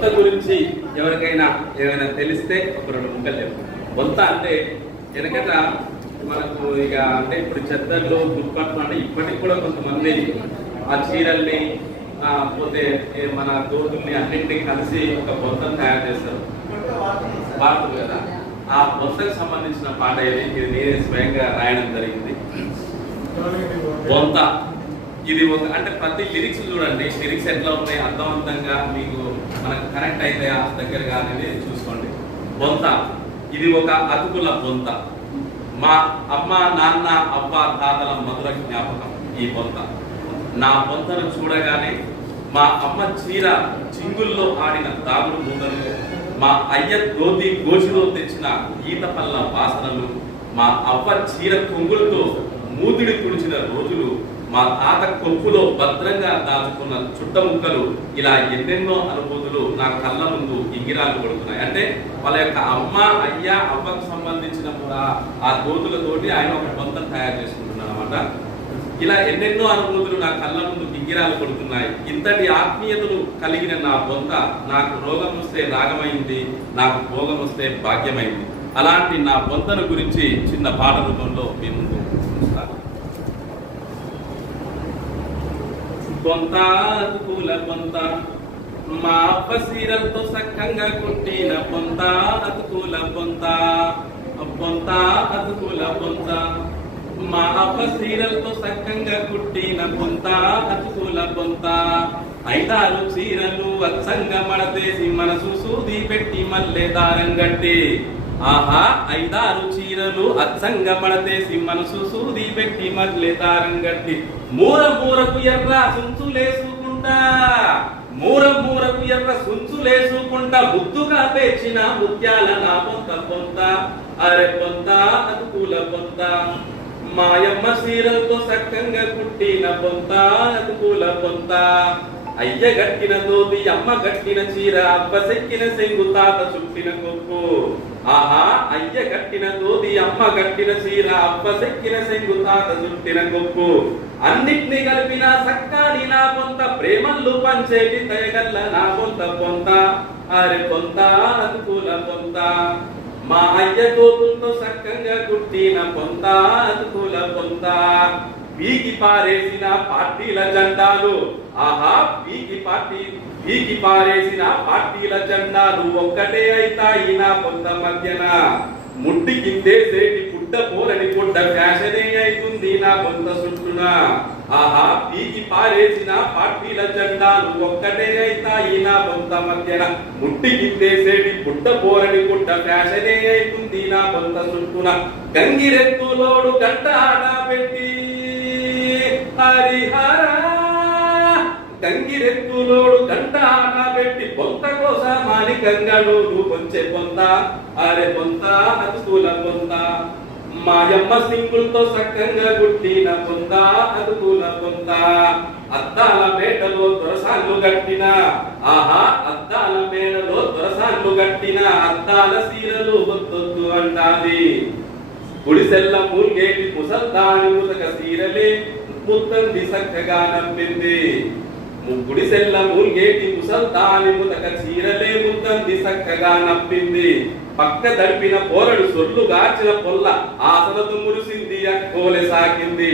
బొంత గురించి ఎవరికైనా ఏమైనా తెలిస్తే ఒక రెండు ముక్కలు చెప్పు. బొంత అంటే వెనకట మనకు ఇక అంటే ఇప్పుడు చెద్దర్లు దుప్పట్లు అంటే ఇప్పటికి కూడా కొంతమంది ఆ చీరల్ని పోతే మన దోతుల్ని అన్నింటినీ కలిసి ఒక బొంతను తయారు చేస్తారు, వాడుతుంది కదా. ఆ బొంతకు సంబంధించిన పాట ఇది నేనే స్వయంగా రాయడం జరిగింది. బొంత ఇది ఒక అంటే ప్రతి లిరిక్స్ చూడండి, లిరిక్స్ ఎట్లా ఉన్నాయి అర్థవంతంగా మీకు మనకు కనెక్ట్ అయితే దగ్గరగా అనేది చూసుకోండి. బొంత ఇది ఒక అతుకుల బొంత, మా అమ్మ నాన్న అవ్వ తాతల మధుర జ్ఞాపకం ఈ బొంత. నా బొంతను చూడగానే మా అమ్మ చీర చింగుల్లో ఆడిన దాగుడు మూతలు, మా అయ్య దోతి గోచిలో తెచ్చిన ఈత పళ్ళ వాసనలు, మా అవ్వ చీర కొంగులతో మూతిడి తుడిచిన రోజులు, మా తాత కొప్పులో భద్రంగా దాచుకున్న చుట్టముక్కలు, ఇలా ఎన్నెన్నో అనుభూతులు నా కళ్ళ ముందు ఇంగిరాలు కొడుతున్నాయి. అంటే వాళ్ళ యొక్క అమ్మ అయ్య అవ్వకు సంబంధించిన ఆ దోతులతోటి ఆయన ఒక బొంత తయారు చేసుకుంటున్నాను అనమాట. ఇలా ఎన్నెన్నో అనుభూతులు నా కళ్ళ ముందు గింగిరాలు కొడుతున్నాయి. ఇంతటి ఆత్మీయతలు కలిగిన నా బొంత నాకు రోగం వస్తే రాగమైంది, నాకు భోగం వస్తే భాగ్యమైంది. అలాంటి నా బొంతను గురించి చిన్న పాట రూపంలో మీ ముందు ఉంచుతాను. బొంత అతుకుల బొంత, మా అవ్వ సీరలతో సక్కంగా కుట్టిన బొంత అతుకుల బొంత, బొంత అతుకుల బొంత, మా అవ్వ సీరలతో సక్కంగా కుట్టిన బొంత అతుకుల బొంత. 5-6 చీరలు అచ్చంగా మడతేసి మనసు సూది పెట్టి మల్లె దారం గట్టి, ఆహా 5-6 చీరలు అచ్చంగా మడతేసి మనసు సూది పెట్టి మల్లె దారం గట్టి, మూర మూరకు ఎర్ర సుంచులేసుకుంటా, మూర మూరకు ఎర్ర సుంచులేసుకుంటా, ముద్దుగా పేర్చిన ముత్యాల నా బొంత బొంత, అరే బొంత అతుకుల బొంత. మాయమ్మ సీరలతో సక్కంగా కుట్టిన బొంత అతుకుల బొంత. అయ్య గట్టిన దోతి అమ్మ గట్టిన చీర, అవ్వ సెక్కిన సెంగు తాత చుట్టిన కొప్పు, ఆహా అయ్య గట్టిన దోతి అమ్మ గట్టిన చీర, అవ్వ సెక్కిన సెంగు తాత చుట్టిన కొప్పు. అన్నిటినీ కలిపిన సక్కాని నా బొంత, ప్రేమల్లు పంచేటి దయగల్ల నా బొంత బొంత, అరే బొంత అతుకుల బొంత. మా అయ్య దోతులతో సక్కంగా కుట్టిన బొంత అతుకుల బొంత. పీకి పారేసిన పార్టీల జెండాలు, ఆహా పీకి పారేసిన పార్టీల జెండాలు ఒక్కటే అయితాయి నా బొంత మధ్యన. ముట్టి కిందేసేటి పుట్ట పోలని పుట్ట ఫ్యాషనే అవుతుంది నా బొంత చుట్టున, ఆహా పీకి పారేసిన పార్టీల జెండాలు ఒక్కటే అయితాయి నా బొంత మధ్యన. ముట్టి కిందేసేటి పుట్ట పోలని పుట్ట ఫ్యాషనే అవుతుంది నా బొంత చుట్టున. గంగిరెత్తులోడు గంట ఆట పెట్టి హరిహర, గంగిరెత్తులోడు గంట ఆట పెట్టి బొంత కోసం మాలికంగడు కొంచె బొంత, అరే బొంత అతుకుల బొంత. మాయమ్మ సింగులతో సక్కంగా గుట్టిన బొంత అతుకుల బొంత. అద్దాల మేడలో దొరసాన్లు గట్టిన, ఆహా అద్దాల మేడలో దొరసాన్లు గట్టిన, అద్దాల సీరలు బొత్తొద్దు అంటాది. గుడిసెల్ల మూల్గేటి ముసల్దాని ముతక సీరలే ముత్తంది సక్కగా నమ్మింది. గుడిసెల్ల మూల్గేటి ముసల్దాని ముతక చీరలే ముత్తంది సక్కగా నప్పింది. పక్క దడిపిన పోరడు సొల్లు గాచిన పొల్ల ఆసనతో మురిసింది అక్కోలే సాకింది.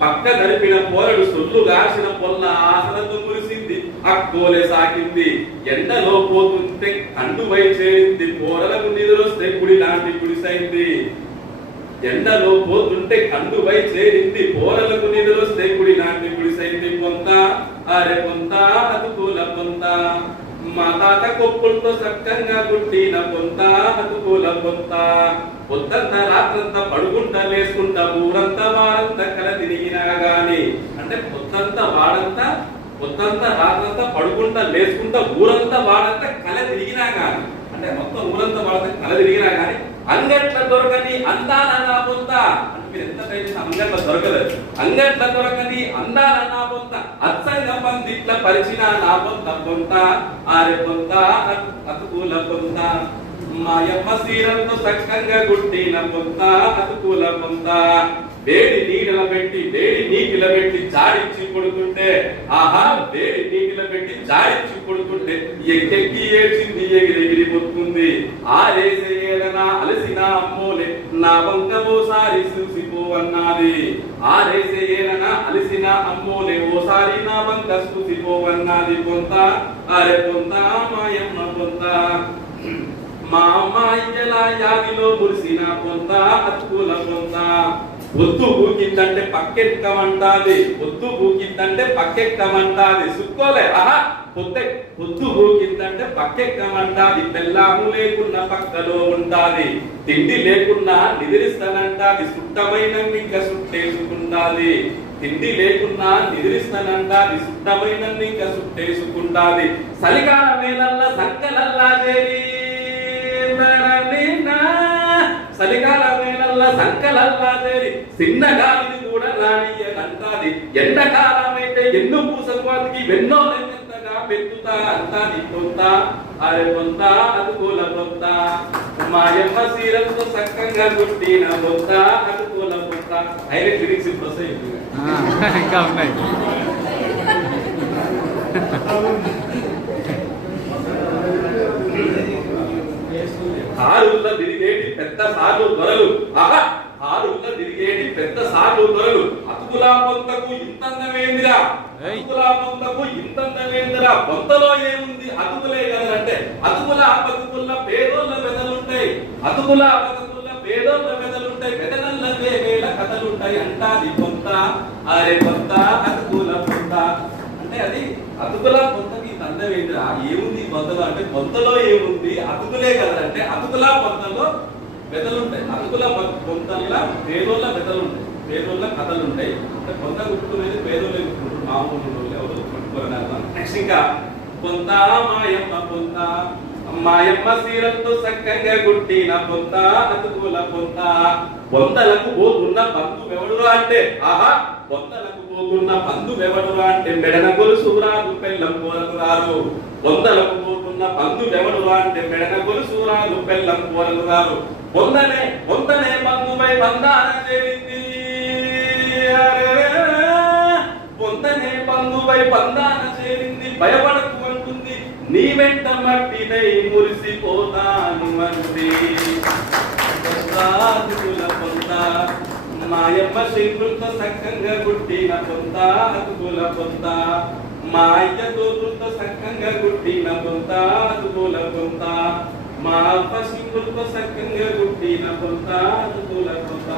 పక్క దడిపిన పోరడు సొల్లు గాచిన పొల్ల ఆసనతో మురిసింది అక్కోలే సాకింది. ఎండలో పోతుంటే కండువై చేరింది, పోరలకు నిద్రొస్తే గుడి లాంటి గుడిసైంది. ఎండలో పోతుంటే కండువై చేరింది, పోరలకు నిద్రొస్తే గుడి లాంటి గుడిసైంది. బొంత అరే బొంత అతుకుల బొంత. మా తాత కొప్పులతో సక్కంగా కుట్టిన బొంత అతుకుల బొంత. పొద్దంతా రాత్రంతా పడుకుంటా లేసుకుంటా ఊరంతా వారంతా కల తిరిగినా గాని, అంటే పొద్దంతా రాత్రంతా పడుకుంటా లేసుకుంటా ఊరంతా వాడంతా కల తిరిగినా గాని, అంటే మొత్తం ఊరంతా వాడంతా కల తిరిగినా గాని అంగట్ల దొరకని అందాల నా బొంత. అంటే మీరు ఎంత ట్రై చేసిన అంగట్ల దొరకలేదు. అంగట్ల దొరకని అందాల నా బొంత, అచ్చంగా పందిట్ల పరిచిన నా బొంత బొంత, ఆరే బొంత అతుకుల బొంత. మాయమ్మ సీరలతో సక్కంగా గుట్టిన బొంత అతుకుల బొంత. వేడి నీడల పెట్టి వేడి నీటిల పెట్టి జాడించి కొడుతుంటే, ఆహా వేడి నీటిల పెట్టి జాడించి కొడుతుంటే ఎక్కెక్కి ఏడ్చింది ఎగిరెగిరి పొత్తుంది ఆరేసే ఏలన అలసిన అమ్మోలే నా వంక ఓసారి చూసిపోవన్నది ఆరేసే ఏలన అలసిన అమ్మోలే ఓసారి నా వంక చూసిపోవన్నది పొంత అరే పొంత మాయమ్మ పొంత మా అమ్మాయిల యాదిలో మురిసిన పొంత అతుకుల పొంత ఒత్తు బూకిందంటే పక్కెక్కమంటాది ఒత్తు బూకిందంటే పక్కెక్కమంటాది సుక్కోలే ఆహా పొద్దు బూకిందంటే పక్కెక్కమంటాది పెళ్ళాము లేకున్నా పక్కలో ఉంటాది తిండి లేకున్నా నిద్రిస్తానంటాది సుట్టమైన ఇంకా సుట్టేసుకుంటాది తిండి లేకున్నా నిద్రిస్తానంటాది సుట్టమైన ఇంకా సుట్టేసుకుంటాది చలికాల వేళల్లో సంకలల్లా చేరి చలికాల వేళల్లో సంకలల్లా చేరి చిన్నగాలిని కూడా రానియనంటాది ఎండకాలం అయితే ఎన్నో పూసలవాటికి వెన్నో నెత్తగా పెట్టుతా అంటాది పొంత అరే పొంత అతుకోల పొంత మాయమ్మ సీరంతో చక్కగా గుట్టిన పొంత అతుకోల పొంత అయిన లిరిక్స్ ఇప్పుడు వస్తాయి ఇంకా ఉన్నాయి హారుల్లో తిరిగేటి పెద్ద సార్లు దొరలు ఆహా హారుల్లో తిరిగేటి పెద్ద సార్లు దొరలు అతుకులా పొంతకు ఇంతందమేందిరా అతుకులా పొంతకు ఇంతందమేందిరా పొంతలో ఏముంది అతుకులే కదంటే అతుకుల బతుకుల్ల పేదోళ్ళ వెదలుంటాయి అతుకుల బతుకుల్ల పేదోళ్ళ వెదలుంటాయి వెదనల్ల వేవేల కథలుంటాయి అంటాది పొంత అరే పొంత అతుకుల పొంత అంటే అది అతుకుల పొంతకి అందమేంద్రా ఏముంది పొంతలో అంటే పొంతలో ఏముంది అతుకులే కదంటే అతుకుల పొంతలో వెదలుంటాయి అతుకుల పొంతల్లో పేదోళ్ళ వెదలుంటాయి పేదోళ్ళ కథలు ఉంటాయి అంటే పొంత కుట్టుకునేది పేదోళ్ళే కుట్టుకుంటారు మామూలు ఎవరు కుట్టుకోరని నెక్స్ట్ ఇంకా పొంత మాయమ్మ పొంత మాయమ్మ సీరలతో చక్కగా గుట్టిన పొంత అతుకుల పొంత పొంతలకు పోతున్న బంధువెవడురా అంటే ఆహా పొంతలకు పోతున్న బంధువెవడురా అంటే మెడన గొలుసు రాదు పెళ్ళం కోరకు రారు పొంతలకు పోతున్న బంధువెవడురా అంటే మెడన గొలుసు రాదు పెళ్ళం కోరకు రారు పొంతనే బంధువై బంధాన చేరింది పొంతనే బంధువై బంధాన చేరింది భయపడకు అంటుంది నీ వెంట మట్టినై మురిసిపోతాను అంది పొంత మాయమ్మ శంకులతో చక్కగా గుట్టిన పొంత అతుకుల పొంత మా అయ్య తోతులతో చక్కగా గుట్టిన పొంత అతుకుల పొంత మా అప్ప శంకులతో చక్కగా గుట్టిన పొంత అతుకుల పొంత